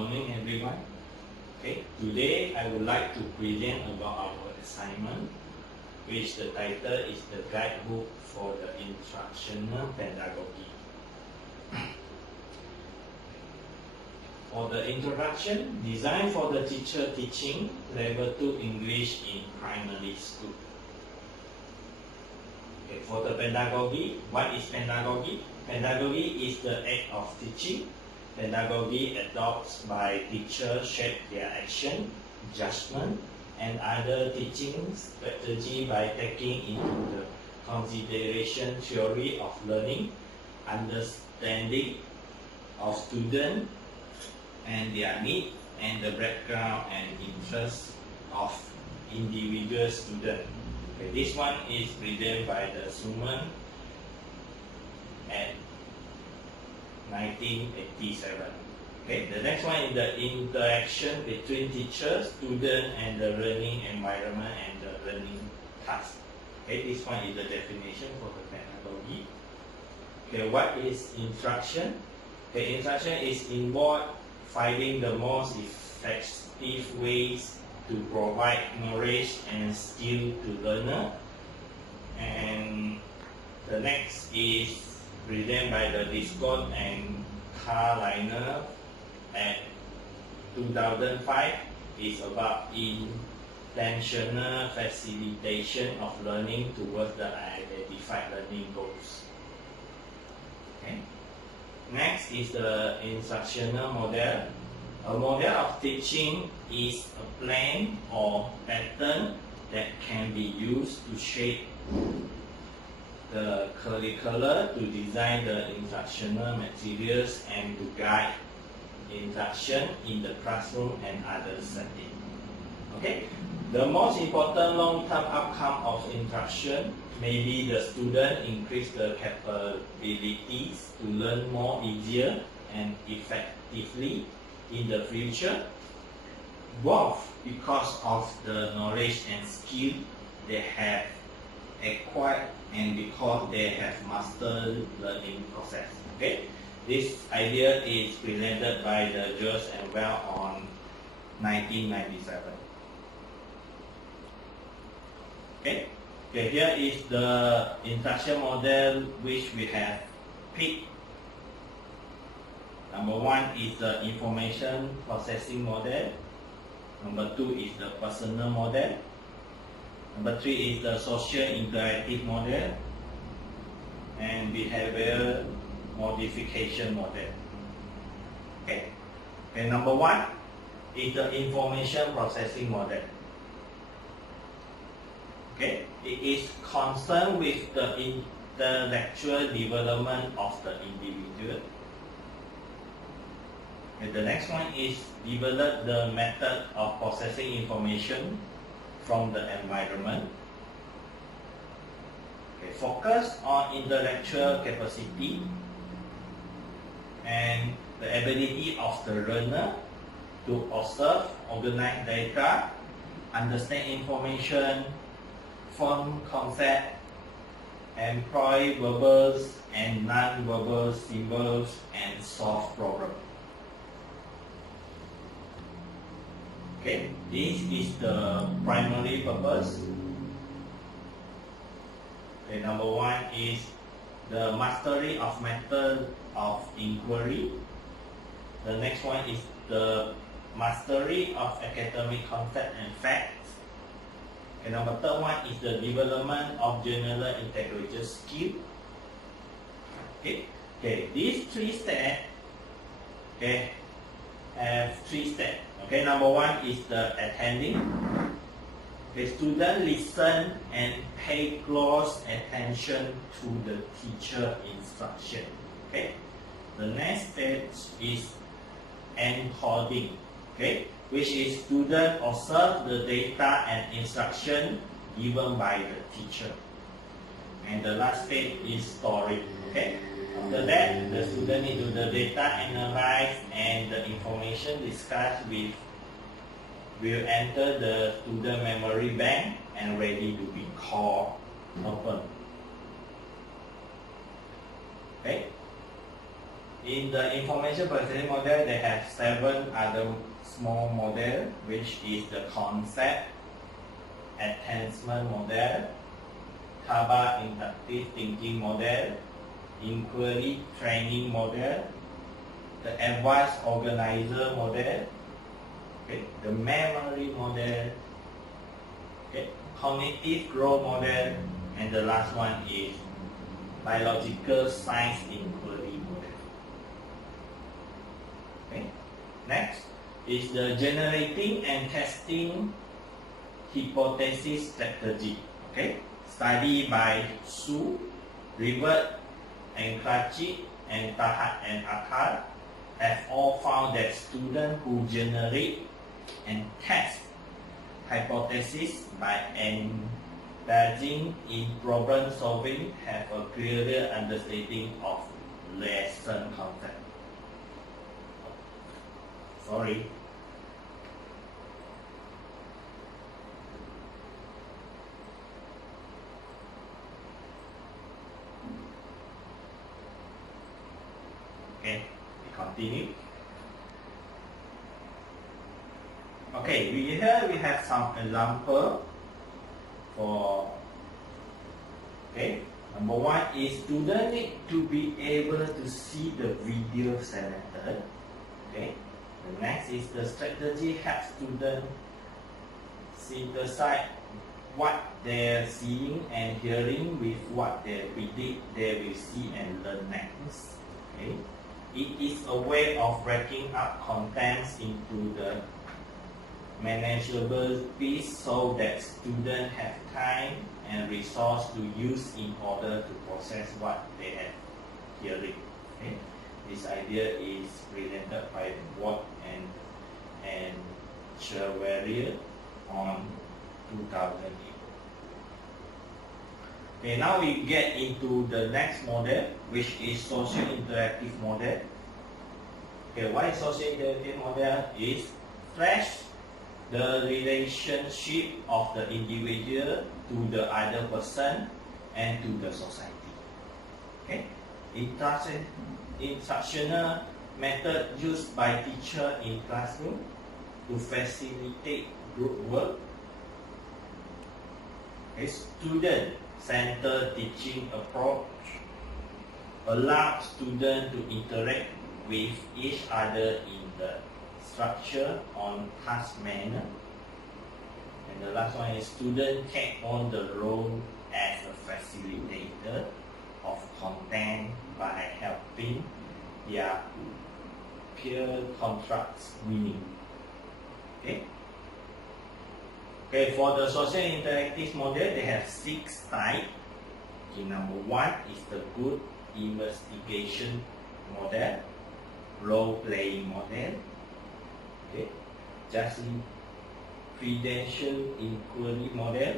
morning everyone. Okay, today I would like to present about our assignment, which the title is the guidebook for the instructional pedagogy. For the introduction, designed for the teacher teaching level 2 English in primary school. Okay, for the pedagogy, what is pedagogy? Pedagogy is the act of teaching. Pedagogy adopts by teachers shape their action, judgment, and other teaching strategy by taking into the consideration theory of learning, understanding of students and their needs, and the background and interests of individual students. Okay, this one is presented by the Suman at 1987. Okay, the next one is the interaction between teacher, student, and the learning environment and the learning task. Okay, this one is the definition for the pedagogy. Okay, what is instruction? Okay, instruction is involved finding the most effective ways to provide knowledge and skill to learner. And the next is presented by the Discord and Carliner at 2005 is about intentional facilitation of learning towards the identified learning goals. Okay. Next is the instructional model. A model of teaching is a plan or pattern that can be used to shape the curricula, to design the instructional materials, and to guide instruction in the classroom and other settings. Okay, the most important long-term outcome of instruction may be the student increase the capabilities to learn more easier and effectively in the future, both because of the knowledge and skill they have acquired and because they have mastered learning process. Okay, this idea is presented by the George and Well on 1997. Okay, here is the instruction model which we have picked. Number 1 is the information processing model. Number 2 is the personal model. Number 3 is the social interactive model, and behavior modification model. Okay. Number 1 is the information processing model. Okay. It is concerned with the intellectual development of the individual. And the next one is develop the method of processing information from the environment. Okay, focus on intellectual capacity and the ability of the learner to observe, organize data, understand information, form concept, employ verbal and non-verbal symbols, and solve problems. Okay, this is the primary purpose. Okay, number 1 is the mastery of method of inquiry. The next one is the mastery of academic concept and facts. Okay, number 3 is the development of general intellectual skill. Okay, these 3 steps have 3 steps. Okay, number 1 is the attending. The student listen and pay close attention to the teacher instruction. Okay, the next step is encoding. Okay, which is student observe the data and instruction given by the teacher. And the last step is storing. Okay. After that, the student need to do the data analyze, and the information discussed will enter the student memory bank and ready to be called open. Okay. In the information processing model, they have 7 other small model, which is the concept, enhancement model, Kaba inductive thinking model, inquiry training model, the advanced organizer model, okay, the memory model, okay, cognitive growth model, and the last one is biological science inquiry model. Okay. Next is the generating and testing hypothesis strategy. Okay. Study by Su, Rivert, and Krachi, and Tahat and Akhar have all found that students who generate and test hypotheses by engaging in problem solving have a clearer understanding of lesson content. Sorry. Okay, we continue. Okay, here we have some example for, okay, number 1 is student need to be able to see the video selected. Okay, the next is the strategy helps student synthesize what they're seeing and hearing with what they predict they will see and learn next. Okay, it is a way of breaking up contents into the manageable piece so that students have time and resource to use in order to process what they have hearing. Okay? This idea is presented by Watt and Chevalier on 2008. Okay, now we get into the next model, which is social interactive model. Okay, what is social interactive model? Is stress the relationship of the individual to the other person and to the society. Okay, instructional method used by teacher in classroom to facilitate group work. A student-centered teaching approach allows students to interact with each other in the structure on task manner. And the last one is students take on the role as a facilitator of content by helping their peer contracts winning. Okay. Okay, for the social interactive model, they have 6 types. Okay, number 1 is the good investigation model, role-playing model, okay, just credential inquiry model,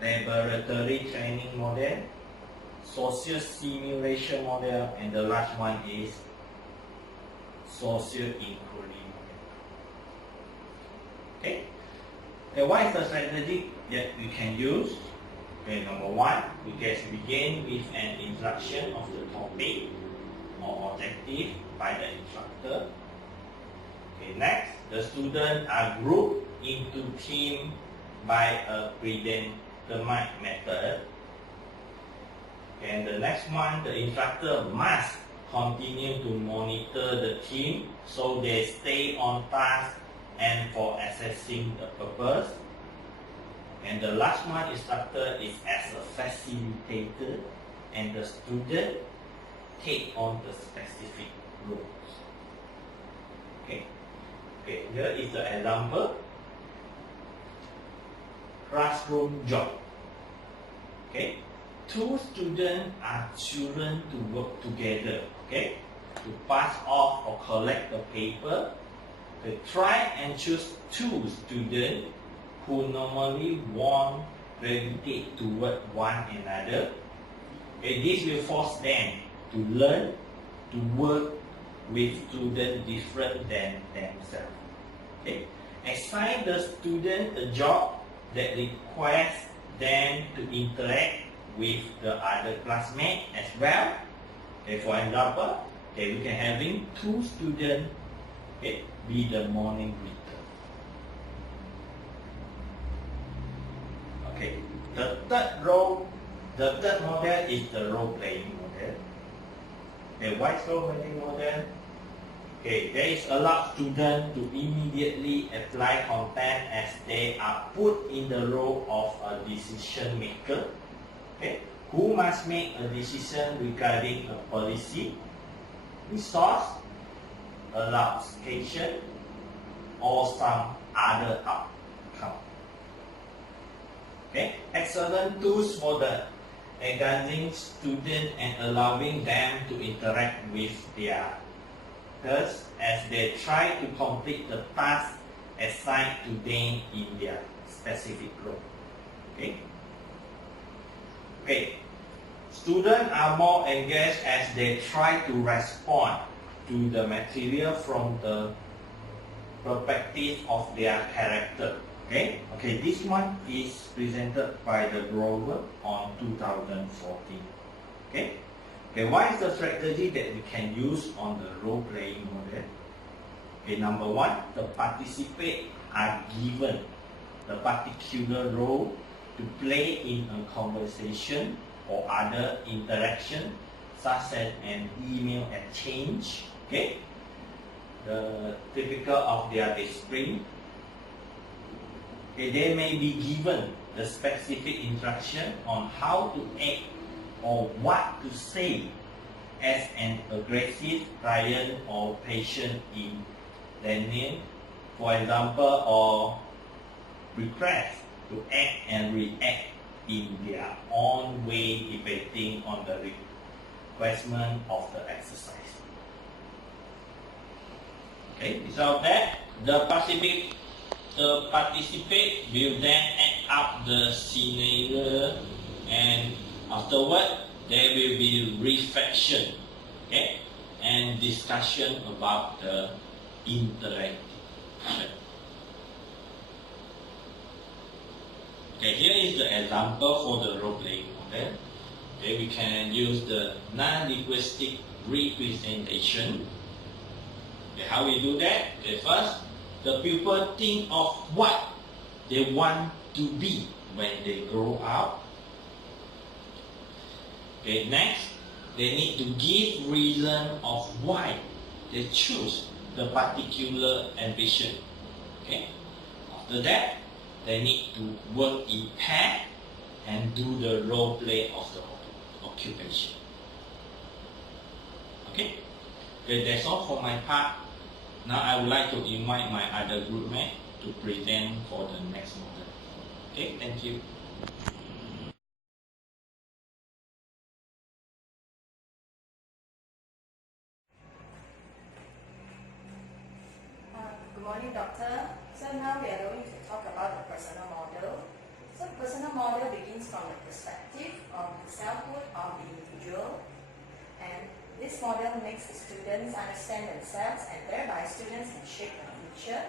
laboratory training model, social simulation model, and the last one is social inquiry model. Okay. Okay, what is the strategy that we can use? Okay, number 1, we can begin with an introduction of the topic or objective by the instructor. Okay, next, the students are grouped into teams by a predetermined method. Okay, and the next one, the instructor must continue to monitor the team so they stay on task and for assessing the purpose. And the last one, instructor is as a facilitator and the student take on the specific roles. Okay. Okay, here is the example. Classroom job. Okay. 2 students are chosen to work together. Okay. To pass off or collect the paper. They try and choose 2 students who normally won't gravitate toward one another. Okay, this will force them to learn to work with students different than themselves. Okay, assign the student a job that requires them to interact with the other classmates as well. Okay, for example, Okay, we can having two students, okay, be the morning greeter. Okay, the third model is the role playing model. Okay, why role playing model? Okay, there is allowed students to immediately apply content as they are put in the role of a decision maker. Okay, who must make a decision regarding a policy, resource, allocation, or some other outcome. Okay, excellent tools for the engaging students and allowing them to interact with their peers as they try to complete the task assigned to them in their specific role. Okay. Okay. Students are more engaged as they try to respond to the material from the perspective of their character. Okay. Okay. This one is presented by the Grover on 2014. Okay. Okay, what is the strategy that we can use on the role-playing model? Okay, number one, the participants are given the particular role to play in a conversation or other interaction, such as an email exchange. Okay, the typical of their discipline. Okay, they may be given the specific instruction on how to act or what to say as an aggressive client or patient in their name, for example, or request to act and react in their own way depending on the requirement of the exercise. Okay, without that, the participant will then act up the scenario, and afterward, there will be reflection, okay, and discussion about the interaction. Okay, here is the example for the role-playing model. Okay, we can use the non-linguistic representation. Okay, how we do that? Okay, first, the pupil think of what they want to be when they grow up. Okay, next, they need to give reason of why they choose the particular ambition. Okay, after that, they need to work in pair and do the role play of the occupation. Okay, okay, that's all for my part. Now I would like to invite my other group mate to present for the next model. Okay, thank you. Good morning, Doctor. So now we are going to talk about the personal model. So personal model begins from the perspective of the selfhood of the individual, and this model makes the students understand themselves, and thereby students can shape their future.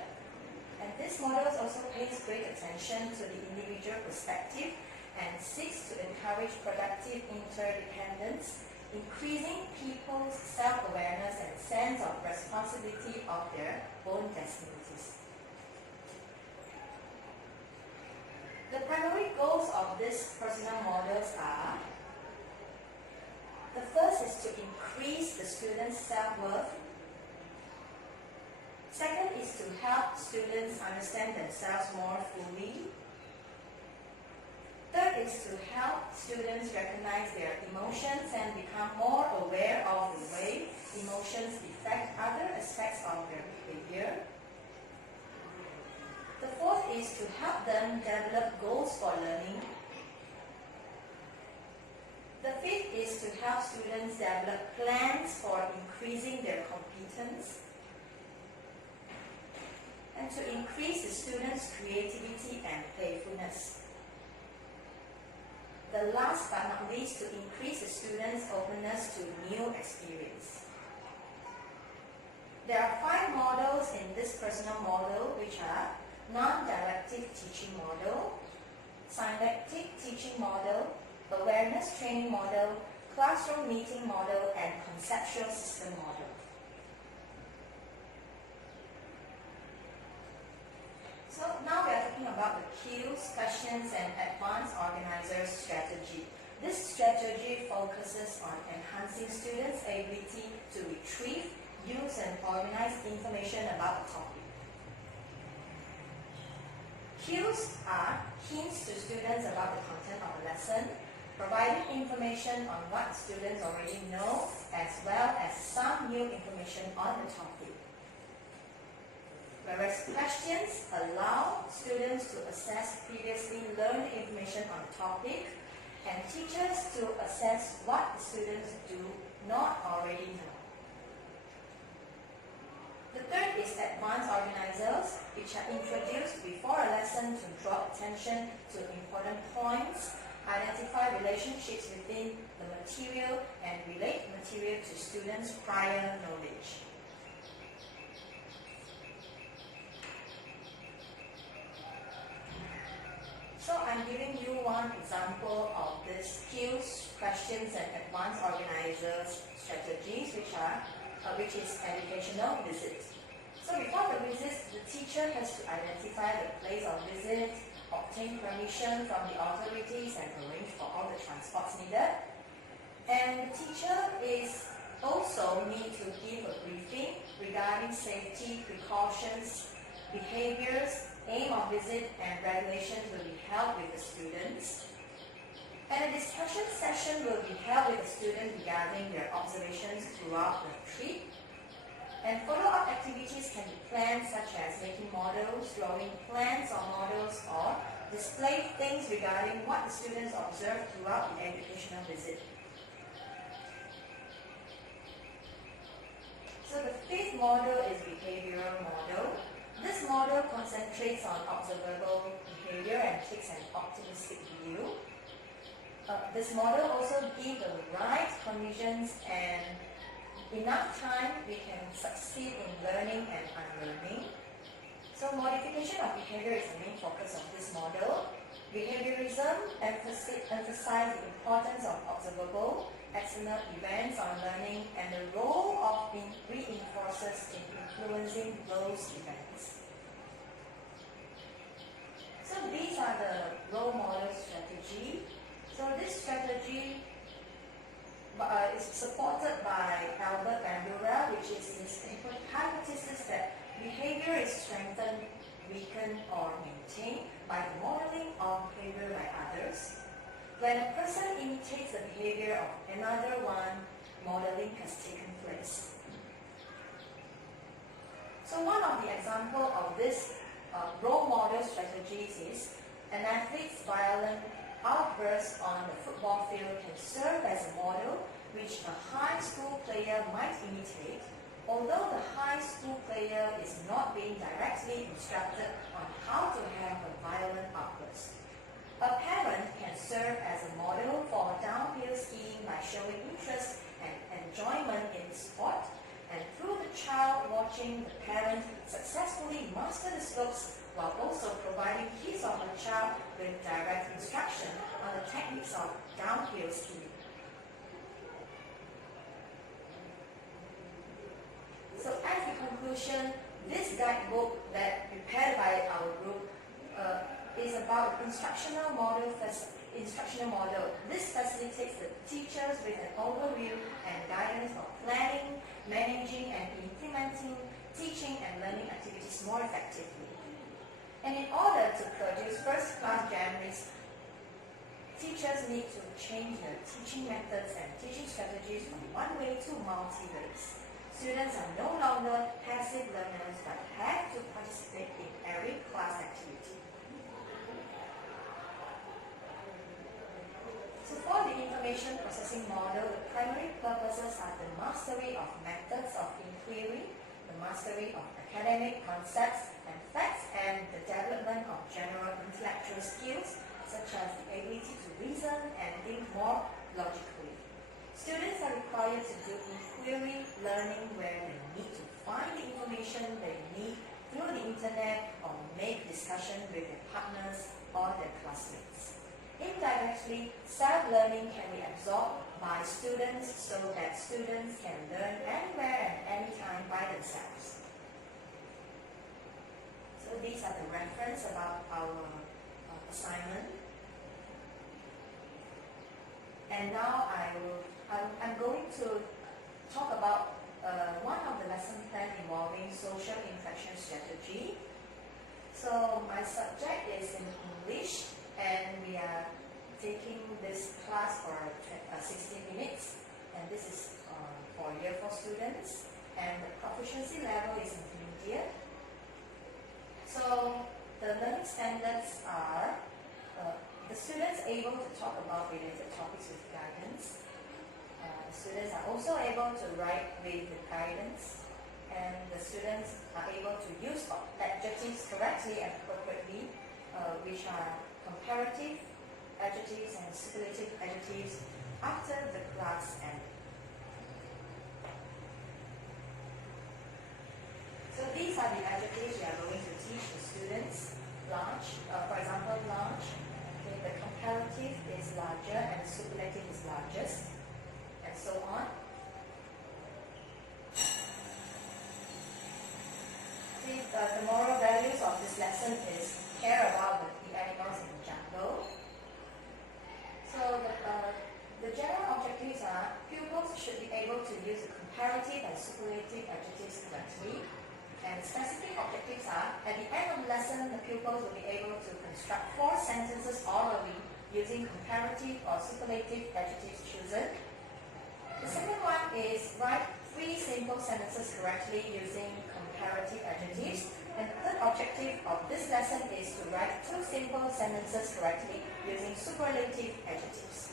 And this model also pays great attention to the individual perspective and seeks to encourage productive interdependence, increasing people's self-awareness and sense of responsibility of their own destinies. The primary goals of these personal models are: the first is to increase the students' self-worth. Second is to help students understand themselves more fully. Third is to help students recognize their emotions and become more aware of the way emotions affect other aspects of their behavior. The fourth is to help them develop goals for learning. The fifth is to help students develop plans for increasing their competence and to increase the students' creativity and playfulness. The last but not least, to increase the students' openness to new experience. There are 5 models in this personal model, which are non-directive teaching model, synthetic teaching model, awareness training model, classroom meeting model, and conceptual system model. So now we are talking about the cues, questions, and advanced organizers strategy. This strategy focuses on enhancing students' ability to retrieve, use, and organize information about the topic. Cues are hints to students about the content of the lesson, providing information on what students already know, as well as some new information on the topic. Whereas questions allow students to assess previously learned information on the topic, and teachers to assess what the students do not already know. The third is advanced organizers, which are introduced before a lesson to draw attention to important points, identify relationships within the material, and relate material to students' prior knowledge. So I'm giving you one example of these cues, questions, and advanced organizers strategies, which is educational visit. So before the visit, the teacher has to identify the place of visit, obtain permission from the authorities, and arrange for all the transports needed. And the teacher is also need to give a briefing regarding safety precautions, behaviors, aim of visit, and regulations will be held with the students. And a discussion session will be held with the students regarding their observations throughout the trip. And follow-up activities can be planned, such as making models, drawing plans or models, or display things regarding what the students observed throughout the educational visit. So the fifth model is behavioral model. This model concentrates on observable behavior and takes an optimistic view. This model also gives the right conditions and enough time we can succeed in learning and unlearning. So modification of behavior is the main focus of this model. Behaviorism emphasizes the importance of observable, external events on learning and the role of reinforcers in influencing those events. So these are the role model strategy. So this strategy is supported by Albert Bandura, which is his hypothesis that behavior is strengthened, weakened, or maintained by the modeling of behavior by others. When a person imitates the behavior of another one, modeling has taken place. So one of the examples of this role model strategies is an athlete's violent outburst on the football field can serve as a model which a high school player might imitate, although the high school player is not being directly instructed on how to have a violent outburst. A parent can serve as a model for downhill skiing by showing interest and enjoyment in the sport, and through the child watching the parent successfully master the slopes while also providing his or her child with direct instruction on the techniques of downhill skiing. So as a conclusion, this guidebook that prepared by our group is about instructional model. This facilitates the teachers with an overview and guidance for planning, managing, and implementing teaching and learning activities more effectively. And in order to produce first-class Jammies, teachers need to change their teaching methods and teaching strategies from one-way to multi-ways. Students are no longer passive learners but have to participate in every class activity. So for the information processing model, the primary purposes are the mastery of methods of inquiry, the mastery of academic concepts and facts, and the development of general intellectual skills such as the ability to reason and think more logically. Students are required to do inquiry learning where they need to find the information they need through the internet or make discussion with their partners or their classmates. Indirectly, self-learning can be absorbed by students so that students can learn anywhere and anytime by themselves. So these are the reference about our assignment. And now I'm going to talk about one of the lesson plan involving social interaction strategy. So my subject is in English, and we are taking this class for 60 minutes, and this is for year 4 students, and the proficiency level is intermediate. So the learning standards are the students able to talk about related topics with guidance. Students are also able to write with the guidance, and the students are able to use adjectives correctly and appropriately, which are comparative adjectives and superlative adjectives after the class ends. So these are the adjectives we are going to teach the students. Large, for example, large. Okay, the comparative is larger and the superlative is largest, and so on. The moral values of this lesson is care about the animals in the jungle. So the general objectives are pupils should be able to use the comparative and superlative adjectives correctly. And specific objectives are, at the end of the lesson, the pupils will be able to construct 4 sentences orally using comparative or superlative adjectives chosen. The second one is write 3 simple sentences correctly using comparative adjectives. And the third objective of this lesson is to write 2 simple sentences correctly using superlative adjectives.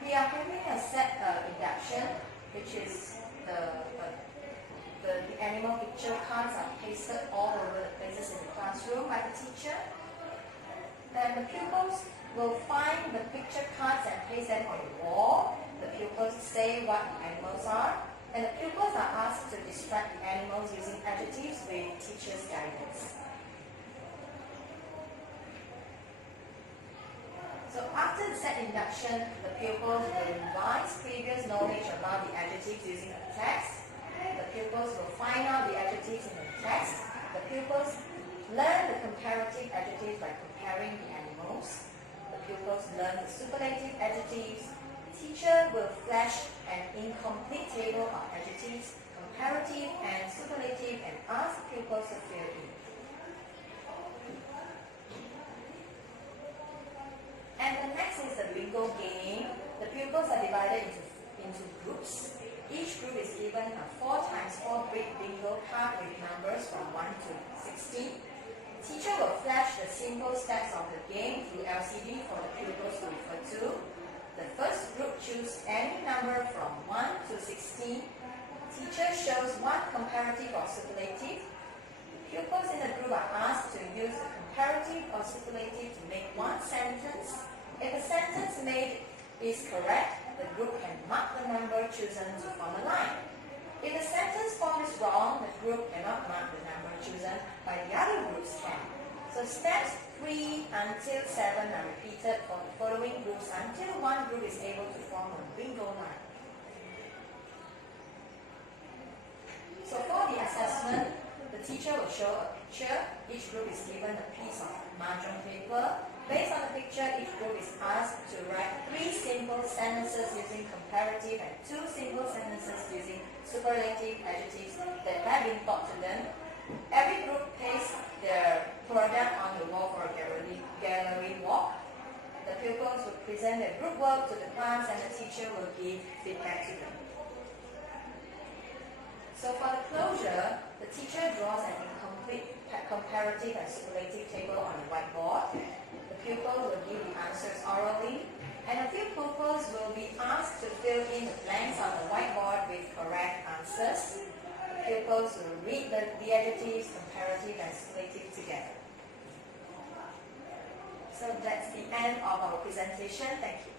We are having a set induction, which is the animal picture cards are pasted all over the places in the classroom by the teacher. Then the pupils will find the picture cards and paste them on the wall. The pupils say what the animals are, and the pupils are asked to describe the animals using adjectives with teacher's guidance. So after the set induction, the pupils will revise previous knowledge about the adjectives using a text. The pupils will find out the adjectives in the text. The pupils learn the comparative adjectives by comparing the animals. The pupils learn the superlative adjectives. The teacher will flash an incomplete table of adjectives, comparative and superlative, and ask pupils to fill in. And the next is the bingo game. The pupils are divided into groups. Each group is given a 4 x 4 big bingo card with numbers from 1 to 16. Teacher will flash the simple steps of the game through LCD for the pupils to refer to. The first group choose any number from 1 to 16. Teacher shows one comparative or superlative. Pupils in the group are asked to use the comparative or superlative to make one sentence. If a sentence made is correct, the group can mark the number chosen to form a line. If the sentence form is wrong, the group cannot mark the number chosen, but the other groups can. So steps 3 until 7 are repeated for the following groups until one group is able to form a bingo line. So for the assessment, the teacher will show a picture. Each group is given a piece of mahjong paper. Based on the picture, each group is asked to write 3 simple sentences using comparative and 2 simple sentences using superlative adjectives that have been taught to them. Every group pastes their product on the wall for a gallery walk. The pupils will present their group work to the class, and the teacher will give feedback to them. So for the closure, the teacher draws an incomplete comparative and superlative table on the whiteboard. The pupil will give the answers orally, and a few pupils will be asked to fill in the blanks on the whiteboard with correct answers. The pupils will read the adjectives, comparative and superlative together. So that's the end of our presentation. Thank you.